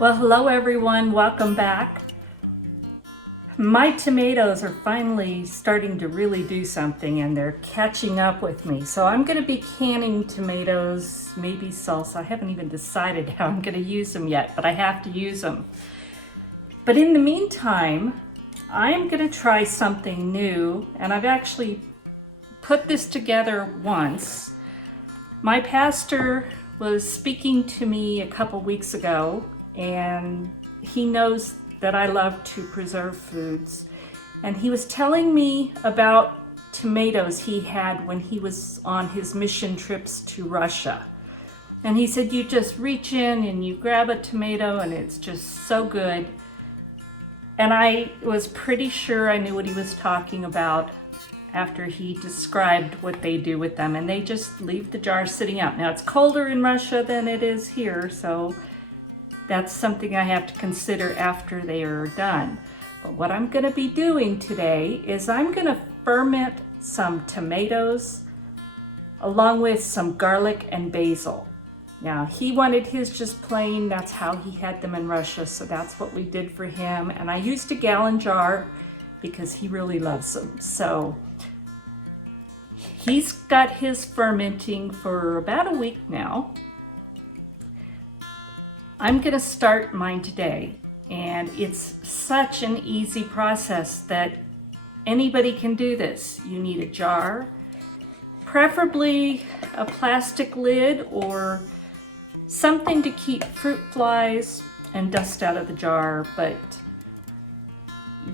Well, hello everyone, welcome back. My tomatoes are finally starting to really do something and they're catching up with me. So I'm gonna be canning tomatoes, maybe salsa. I haven't even decided how I'm gonna use them yet, but I have to use them. But in the meantime, I'm gonna try something new, and I've actually put this together once. My pastor was speaking to me a couple weeks ago, and he knows that I love to preserve foods. And he was telling me about tomatoes he had when he was on his mission trips to Russia. And he said, you just reach in and you grab a tomato and it's just so good. And I was pretty sure I knew what he was talking about after he described what they do with them. And they just leave the jar sitting out. Now it's colder in Russia than it is here, so that's something I have to consider after they are done. But what I'm gonna be doing today is I'm gonna ferment some tomatoes along with some garlic and basil. Now, he wanted his just plain, that's how he had them in Russia, so that's what we did for him. And I used a gallon jar because he really loves them. So he's got his fermenting for about a week now. I'm gonna start mine today, and it's such an easy process that anybody can do this. You need a jar, preferably a plastic lid or something to keep fruit flies and dust out of the jar, but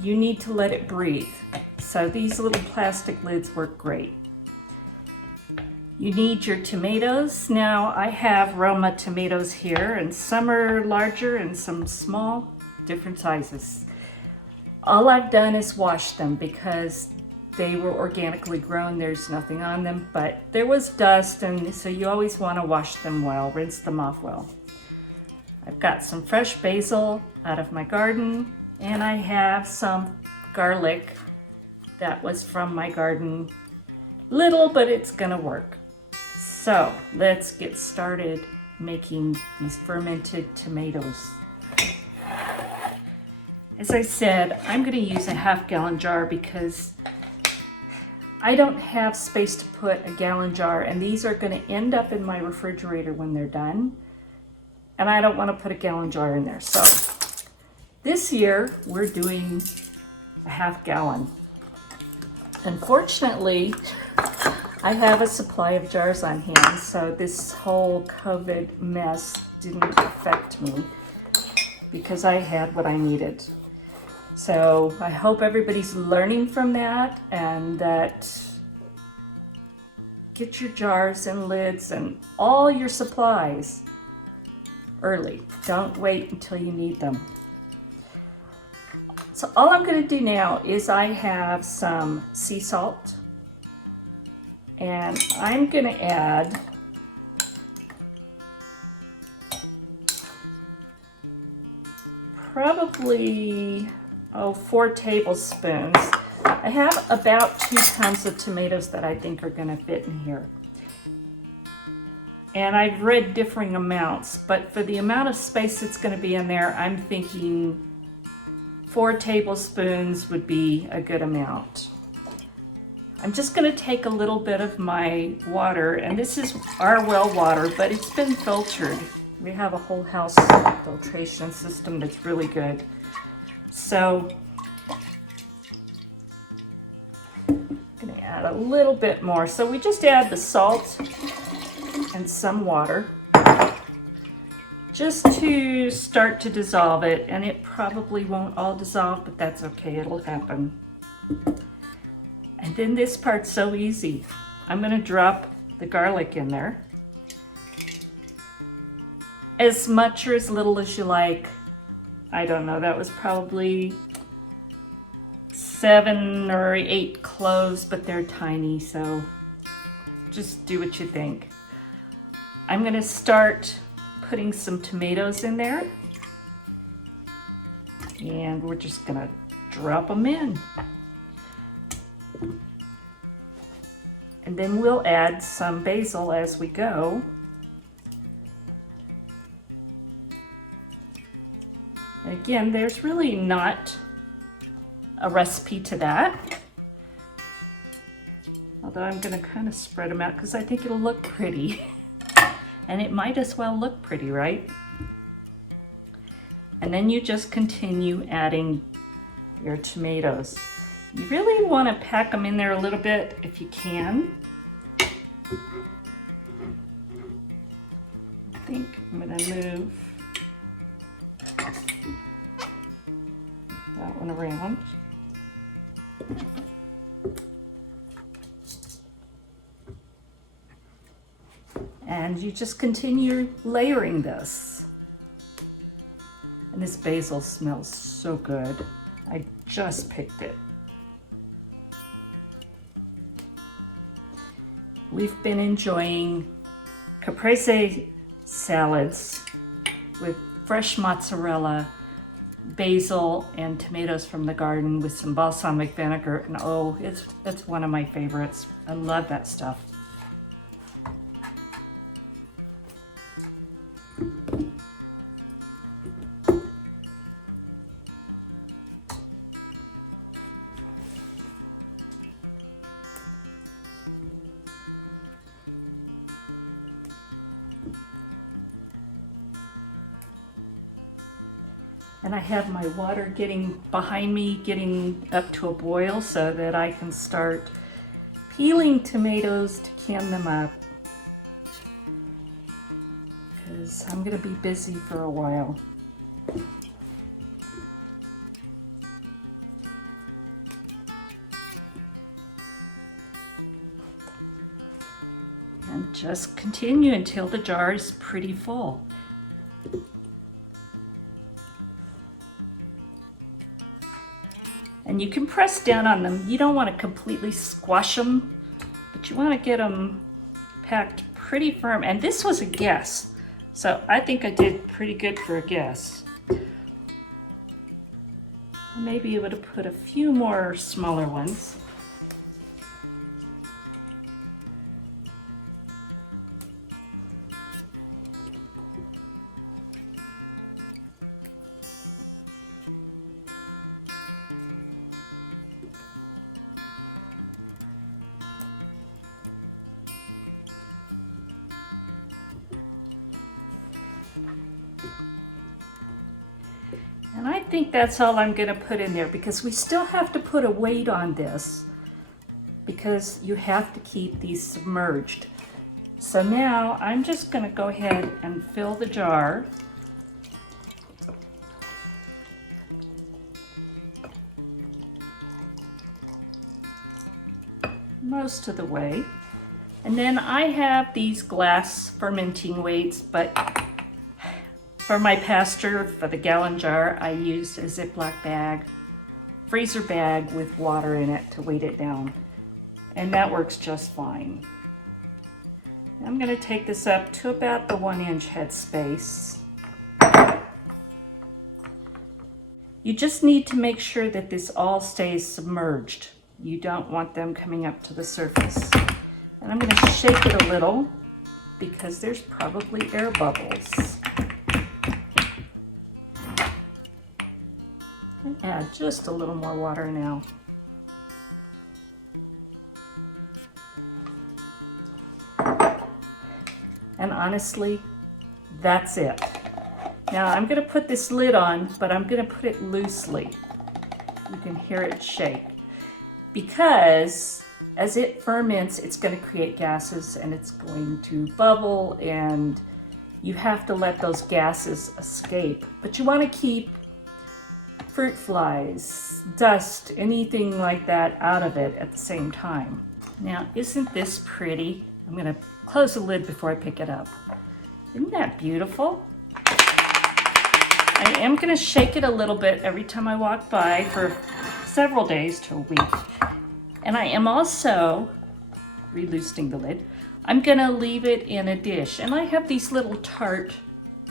you need to let it breathe. So these little plastic lids work great. You need your tomatoes. Now I have Roma tomatoes here, and some are larger and some small, different sizes. All I've done is wash them because they were organically grown. There's nothing on them, but there was dust, and so you always want to wash them well, rinse them off well. I've got some fresh basil out of my garden, and I have some garlic that was from my garden. Little, but it's gonna work. So let's get started making these fermented tomatoes. As I said, I'm gonna use a half-gallon jar because I don't have space to put a gallon jar, and these are gonna end up in my refrigerator when they're done. And I don't wanna put a gallon jar in there. So this year we're doing a half-gallon. Unfortunately, I have a supply of jars on hand, so this whole COVID mess didn't affect me because I had what I needed. So I hope everybody's learning from that, and that get your jars and lids and all your supplies early. Don't wait until you need them. So all I'm going to do now is I have some sea salt, and I'm going to add probably 4 tablespoons. I have about 2 tons of tomatoes that I think are going to fit in here. And I've read differing amounts, but for the amount of space that's going to be in there, I'm thinking 4 tablespoons would be a good amount. I'm just going to take a little bit of my water, and this is our well water, but it's been filtered. We have a whole house filtration system that's really good. So I'm going to add a little bit more. So we just add the salt and some water just to start to dissolve it, and it probably won't all dissolve, but that's okay, it'll happen. And then this part's so easy. I'm gonna drop the garlic in there. As much or as little as you like. I don't know, that was probably 7 or 8 cloves, but they're tiny, so just do what you think. I'm gonna start putting some tomatoes in there, and we're just gonna drop them in. And then we'll add some basil as we go. Again, there's really not a recipe to that. Although I'm gonna kind of spread them out because I think it'll look pretty. And it might as well look pretty, right? And then you just continue adding your tomatoes. You really want to pack them in there a little bit if you can. I think I'm going to move that one around. And you just continue layering this. And this basil smells so good. I just picked it. We've been enjoying caprese salads with fresh mozzarella, basil, and tomatoes from the garden with some balsamic vinegar. And oh, it's one of my favorites. I love that stuff. And I have my water getting behind me, getting up to a boil so that I can start peeling tomatoes to can them up. Because I'm going to be busy for a while. And just continue until the jar is pretty full. And you can press down on them. You don't want to completely squash them, but you want to get them packed pretty firm. And this was a guess, so I think I did pretty good for a guess. Maybe I would have put a few more smaller ones. And I think that's all I'm going to put in there because we still have to put a weight on this because you have to keep these submerged. So now I'm just going to go ahead and fill the jar. Most of the way. And then I have these glass fermenting weights, but for my pasture, for the gallon jar, I used a Ziploc bag, freezer bag with water in it to weight it down. And that works just fine. I'm going to take this up to about the 1-inch head space. You just need to make sure that this all stays submerged. You don't want them coming up to the surface. And I'm going to shake it a little because there's probably air bubbles. Add just a little more water now. And honestly, that's it. Now I'm going to put this lid on, but I'm going to put it loosely. You can hear it shake. Because as it ferments, it's going to create gases and it's going to bubble, and you have to let those gases escape. But you want to keep fruit flies, dust, anything like that out of it at the same time. Now, isn't this pretty? I'm going to close the lid before I pick it up. Isn't that beautiful? I am going to shake it a little bit every time I walk by for several days to a week. And I am also reloosening the lid. I'm going to leave it in a dish. And I have these little tart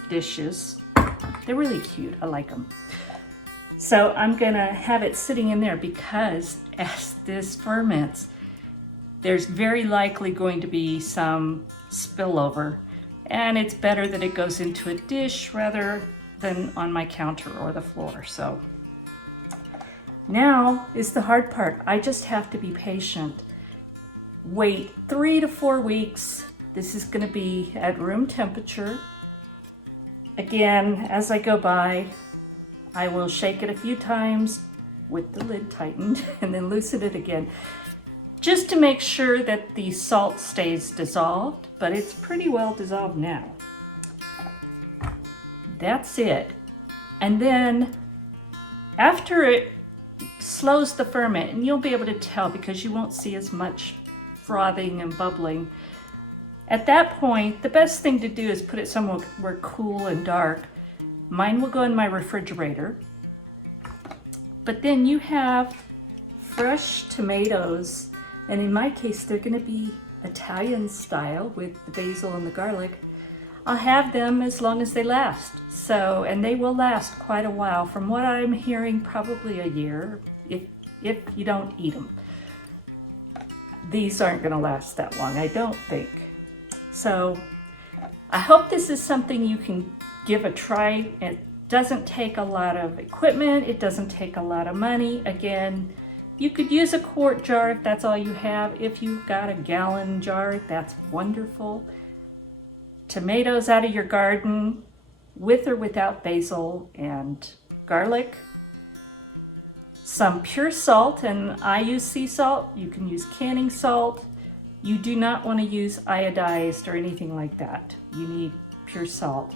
dishes. They're really cute. I like them. So I'm going to have it sitting in there because as this ferments, there's very likely going to be some spillover. And it's better that it goes into a dish rather than on my counter or the floor. So now is the hard part. I just have to be patient. Wait 3 to 4 weeks. This is going to be at room temperature. Again, as I go by, I will shake it a few times with the lid tightened and then loosen it again, just to make sure that the salt stays dissolved, but it's pretty well dissolved now. That's it. And then after it slows the ferment, and you'll be able to tell because you won't see as much frothing and bubbling. At that point, the best thing to do is put it somewhere cool and dark. Mine will go in my refrigerator. But then you have fresh tomatoes, and in my case, they're gonna be Italian style with the basil and the garlic. I'll have them as long as they last. So, and they will last quite a while. From what I'm hearing, probably a year, if you don't eat them. These aren't gonna last that long, I don't think. So, I hope this is something you can give a try. It doesn't take a lot of equipment, it doesn't take a lot of money. Again, you could use a quart jar if that's all you have. If you've got a gallon jar, that's wonderful. Tomatoes out of your garden, with or without basil and garlic. Some pure salt, and I use sea salt. You can use canning salt. You do not want to use iodized or anything like that. You need pure salt.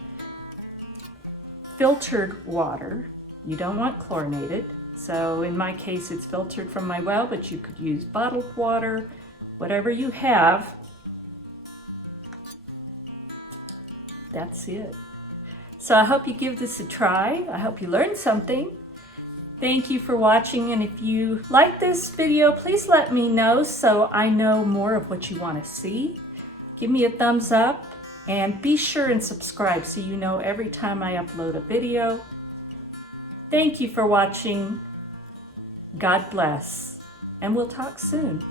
Filtered water. You don't want chlorinated. So in my case, it's filtered from my well, but you could use bottled water, whatever you have. That's it. So I hope you give this a try. I hope you learned something. Thank you for watching, and if you like this video, please let me know so I know more of what you want to see. Give me a thumbs up, and be sure and subscribe so you know every time I upload a video. Thank you for watching. God bless, and we'll talk soon.